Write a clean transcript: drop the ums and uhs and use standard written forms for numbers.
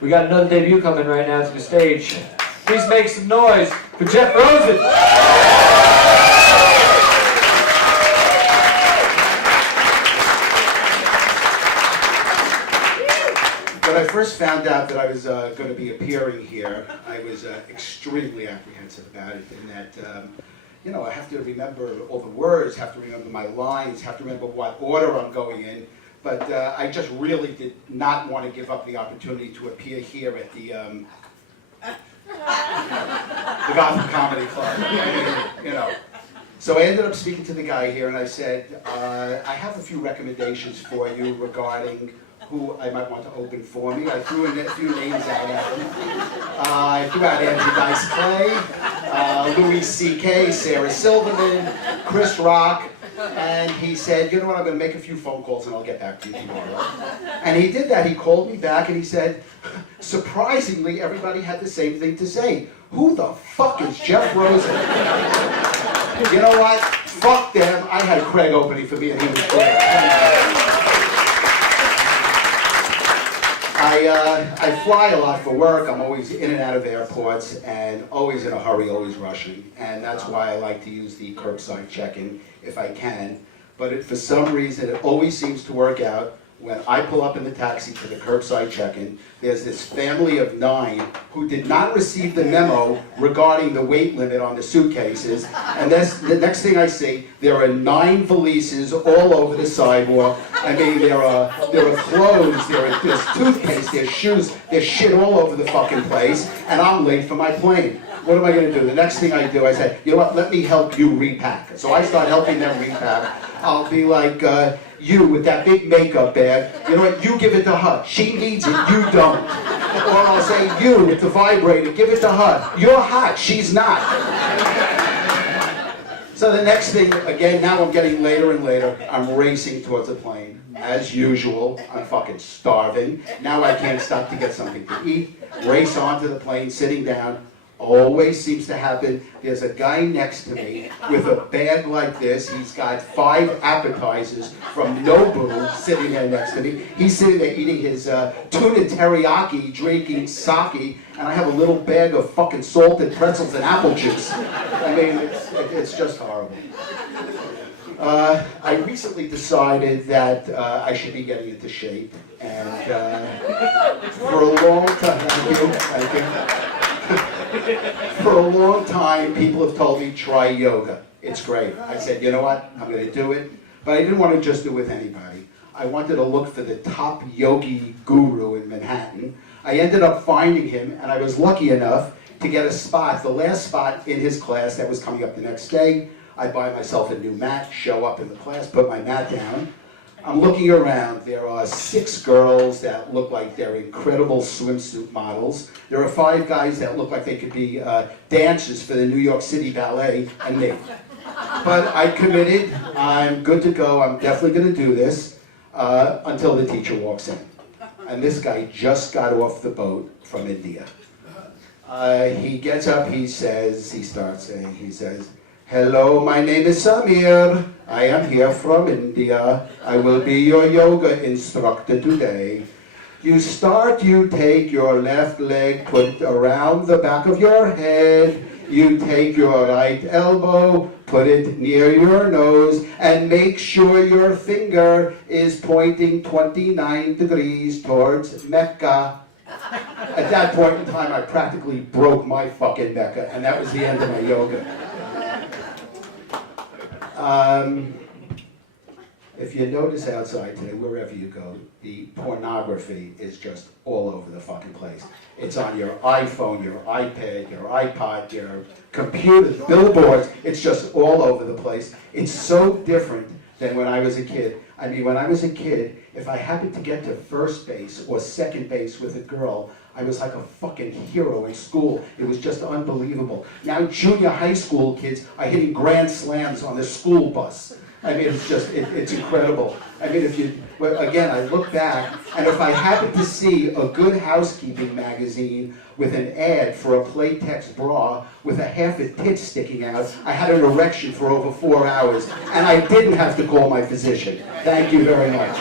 We got another debut coming right now to the stage. Please make some noise for Jeff Rosen. When I first found out that I was going to be appearing here, I was extremely apprehensive about it, in that, you know, I have to remember all the words, have to remember my lines, have to remember what order I'm going in. But I just really did not want to give up the opportunity to appear here at the Gotham Comedy Club. You know. So I ended up speaking to the guy here, and I said, I have a few recommendations for you regarding who I might want to open for me. I threw a few names out at him. I threw out Andrew Dice Clay, Louis C.K., Sarah Silverman, Chris Rock, and he said, you know what, I'm going to make a few phone calls and I'll get back to you tomorrow. And he did that. He called me back and he said, surprisingly, everybody had the same thing to say. Who the fuck is Jeff Rosen? You know what? Fuck them. I had Craig opening for me and he was there. I fly a lot for work. I'm always in and out of airports and always in a hurry, always rushing. And that's why I like to use the curbside check-in if I can. But for some reason, it always seems to work out. When I pull up in the taxi to the curbside check-in, there's this family of 9 who did not receive the memo regarding the weight limit on the suitcases. And the next thing I see, there are 9 valises all over the sidewalk. I mean, there are clothes, there's toothpaste, there's shoes, there's shit all over the fucking place, and I'm late for my plane. What am I going to do? The next thing I do, I say, you know what, let me help you repack. So I start helping them repack. I'll be like, you with that big makeup bag, you know what, you give it to her. She needs it, you don't. Or I'll say, you with the vibrator, give it to her. You're hot, she's not. So the next thing, again, now I'm getting later and later, I'm racing towards the plane. As usual, I'm fucking starving. Now I can't stop to get something to eat. Race onto the plane, sitting down. Always seems to happen. There's a guy next to me with a bag like this. He's got 5 appetizers from Nobu sitting there next to me. He's sitting there eating his tuna teriyaki, drinking sake, and I have a little bag of fucking salted pretzels and apple juice. I mean, it's just horrible. I recently decided that I should be getting into shape, and for a long time, thank you. For a long time, people have told me, try yoga. It's great. I said, you know what? I'm going to do it. But I didn't want to just do it with anybody. I wanted to look for the top yogi guru in Manhattan. I ended up finding him, and I was lucky enough to get a spot, the last spot in his class that was coming up the next day. I buy myself a new mat, show up in the class, put my mat down. I'm looking around. There are 6 girls that look like they're incredible swimsuit models. There are 5 guys that look like they could be dancers for the New York City Ballet, and me. But I committed. I'm good to go. I'm definitely going to do this until the teacher walks in. And this guy just got off the boat from India. He gets up, he says, hello, my name is Samir. I am here from India. I will be your yoga instructor today. You take your left leg, put it around the back of your head. You take your right elbow, put it near your nose, and make sure your finger is pointing 29 degrees towards Mecca. At that point in time, I practically broke my fucking Mecca, and that was the end of my yoga. If you notice outside today, wherever you go, the pornography is just all over the fucking place. It's on your iPhone, your iPad, your iPod, your computer, billboards. It's just all over the place. It's so different than when I was a kid. I mean, when I was a kid, if I happened to get to first base or second base with a girl, I was like a fucking hero in school. It was just unbelievable. Now junior high school kids are hitting grand slams on the school bus. I mean, it's incredible. I mean, again, I look back, and if I happen to see a Good Housekeeping magazine with an ad for a Playtex bra with a half a tit sticking out, I had an erection for over 4 hours, and I didn't have to call my physician. Thank you very much.